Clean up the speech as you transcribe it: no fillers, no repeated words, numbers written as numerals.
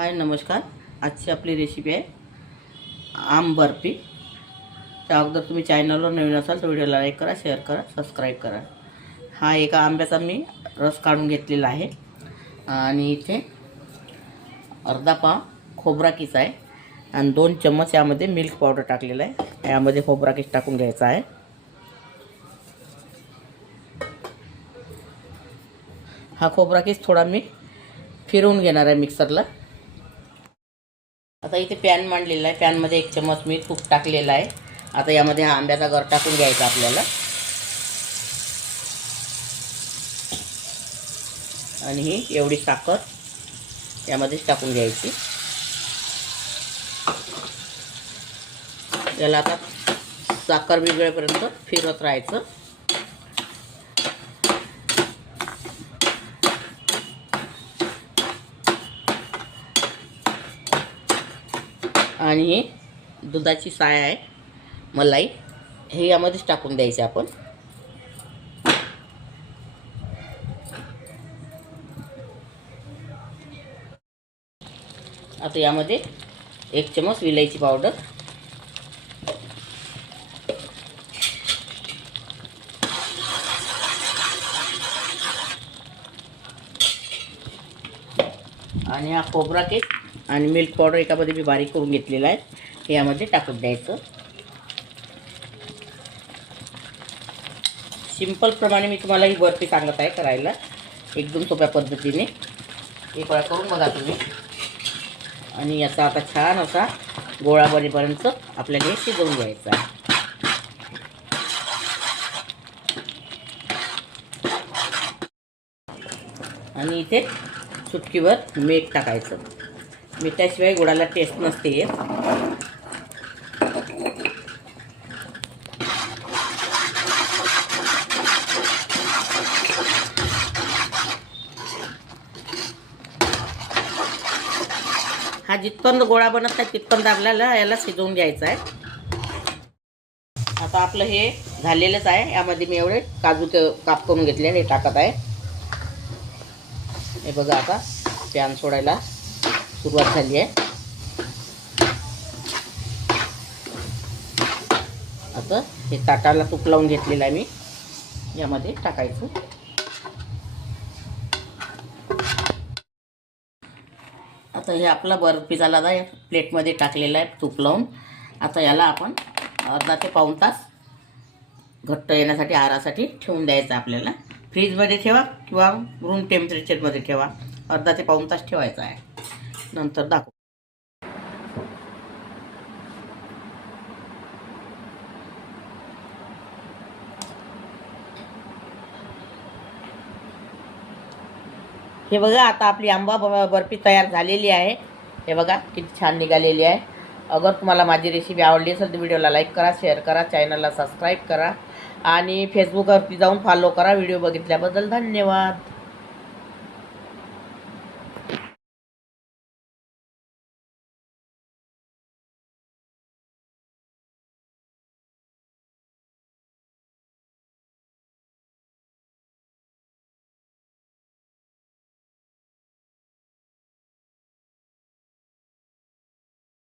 हाय नमस्कार. आजची आपली रेसिपी आहे आम बर्फी. त्या अगोदर तुम्ही चॅनलवर नवीन असाल तर व्हिडिओला लाईक करा, शेअर करा, सबस्क्राईब करा. हा एका आंब्याचा मी रस काढून घेतलेला आहे आणि इथे अर्धा पाव खोबरा किस आहे आणि 2 चम्मच यामध्ये मिल्क पावडर टाकलेला आहे. यामध्ये खोबरा किस टाकून घ्यायचा आहे. हा खोबरा किस थोडा मी फिरवून घेणार आहे मिक्सरला. आता इथे पॅन मांडलेला आहे. पॅनमध्ये 1 चम्मच मी तूप टाकलेला आहे. आता यामध्ये हा आंब्याचा गर टाकून घ्यायचा आपल्याला आणि ही एवढी साखर यामध्येच टाकून घ्यायची. याला आता साखर विरघळेपर्यंत फिरवत राहायचं. आणि ही दुधाची साय आहे, मलाई, हे यामध्येच टाकून द्यायचे आपण. आता यामध्ये 1 चम्मच विलायची पावडर, आणि हा खोबरा केक आणि मिल्क पावडर एकामध्ये मी बारीक करून घेतलेला आहे, हे यामध्ये टाकून द्यायचं. सिंपल प्रमाणे मी तुम्हाला ही बर्फी सांगत आहे करायला, एकदम सोप्या पद्धतीने. एक वेळा करून बघा तुम्ही. आणि याचा आता छान असा गोळा बनेपर्यंत आपल्याला हे शिजवून घ्यायचं आहे. आणि इथे चुटकीवर मीठ टाकायचं. मिठाशिवाय गुळाला टेस्ट नसते येत. हा जितपर्यंत गोळा बनत नाही तितपर्यंत आपल्याला याला शिजवून घ्यायचं आहे. आता आपलं हे झालेलंच आहे. यामध्ये मी एवढे काजू काप करून घेतले, हे टाकत आहे. हे बघा आता पॅन सोडायला सुरुवात झाली आहे. आता हे ताटाला तूप लावून घेतलेलं आहे मी, यामध्ये टाकायचं. आता हे आपला बर्फी झाला आहे, प्लेटमध्ये टाकलेला आहे तूप लावून. आता याला आपण अर्धा ते पाऊण तास घट्ट येण्यासाठी आरासाठी ठेवून द्यायचं. आपल्याला फ्रीजमध्ये ठेवा किंवा रूम टेम्परेचरमध्ये ठेवा. अर्धा ते पाऊण तास ठेवायचा आहे. नंतर दाखवू. हे बघा आता आपली आंबा बर्फी तयार झालेली आहे. हे बघा किती छान निघालेली आहे. अगर तुम्हाला माझी रेसिपी आवडली असेल तर व्हिडिओला लाईक करा, शेअर करा, चॅनलला सबस्क्राईब करा आणि फेसबुकवरती जाऊन फॉलो करा. व्हिडिओ बघितल्याबद्दल धन्यवाद.